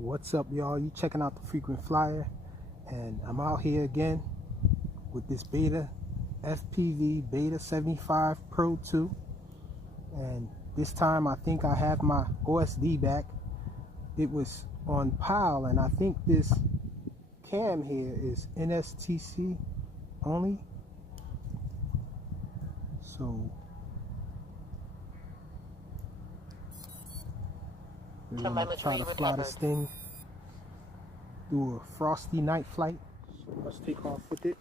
What's up, y'all? You checking out the Frequent Flyer, and I'm out here again with this Beta FPV Beta 75 Pro 2, and this time I think I have my OSD back. It was on PAL, and I think this cam here is NSTC only, so we're gonna try to fly this thing through a Frosty Night flight. So let's take off with it.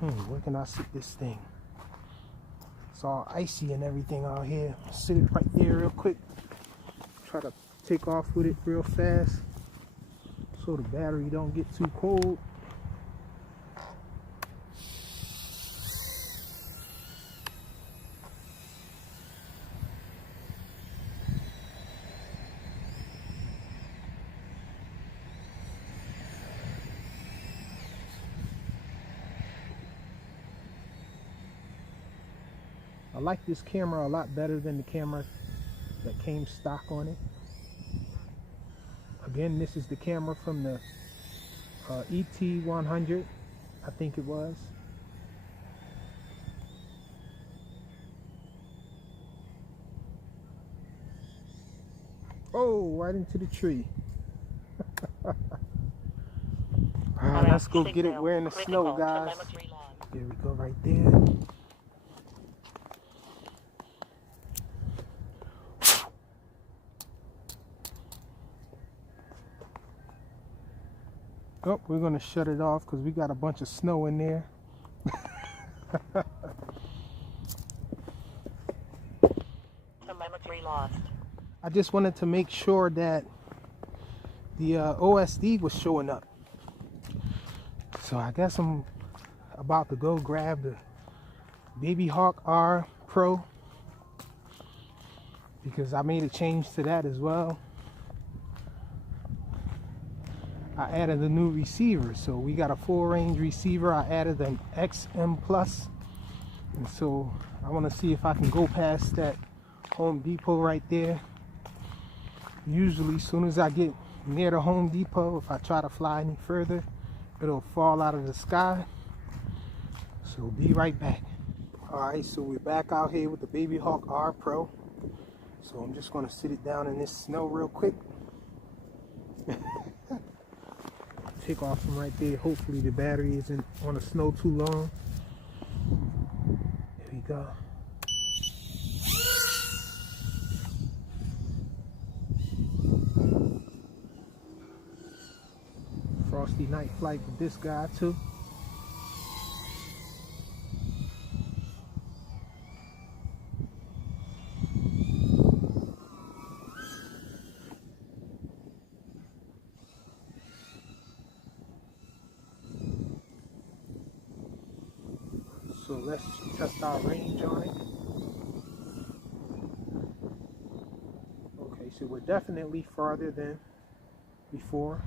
Where can I sit this thing? It's all icy and everything out here. Sit it right there real quick. Try to take off with it real fast so the battery don't get too cold. I like this camera a lot better than the camera that came stock on it. Again, this is the camera from the ET100, I think it was. Oh, right into the tree. Alright, let's go get it. We're in the snow, guys. There we go, right there. Oh, we're going to shut it off because we got a bunch of snow in there. Telemetry lost. I just wanted to make sure that the OSD was showing up. So I guess I'm about to go grab the Baby Hawk R Pro because I made a change to that as well. I added a new receiver, so we got a full range receiver. I added an XM Plus, and so I want to see if I can go past that Home Depot right there. Usually as soon as I get near the Home Depot, if I try to fly any further, it'll fall out of the sky. So be right back. Alright, so we're back out here with the Baby Hawk R Pro. So I'm just going to sit it down in this snow real quick. Take off from right there. Hopefully the battery isn't on the snow too long. There we go. Frosty Night flight with this guy too. So let's test our range on it. Okay, so we're definitely farther than before.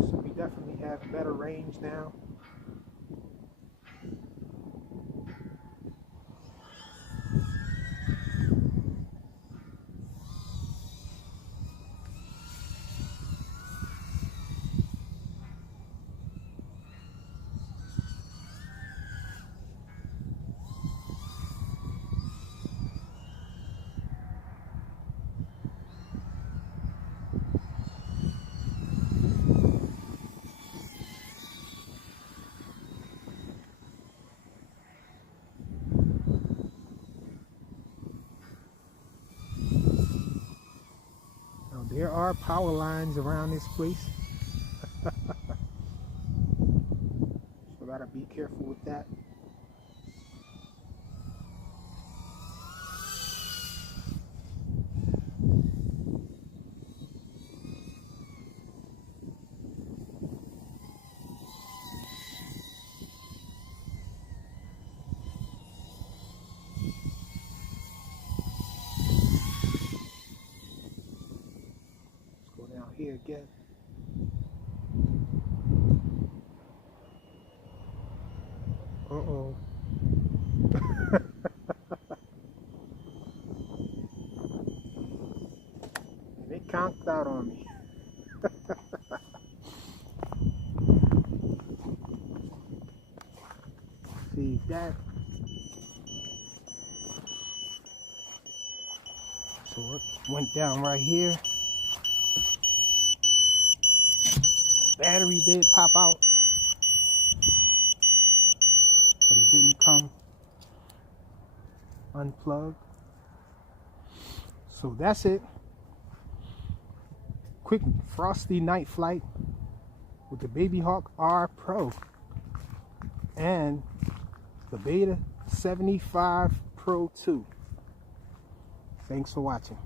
So we definitely have better range now. There are power lines around this place. So gotta be careful with that. here again. Uh-oh. They conked out on me. See that? So it went down right here. Battery did pop out, but it didn't come unplugged. So that's it. Quick Frosty Night flight with the Baby Hawk R Pro and the Beta 75 Pro 2. Thanks for watching.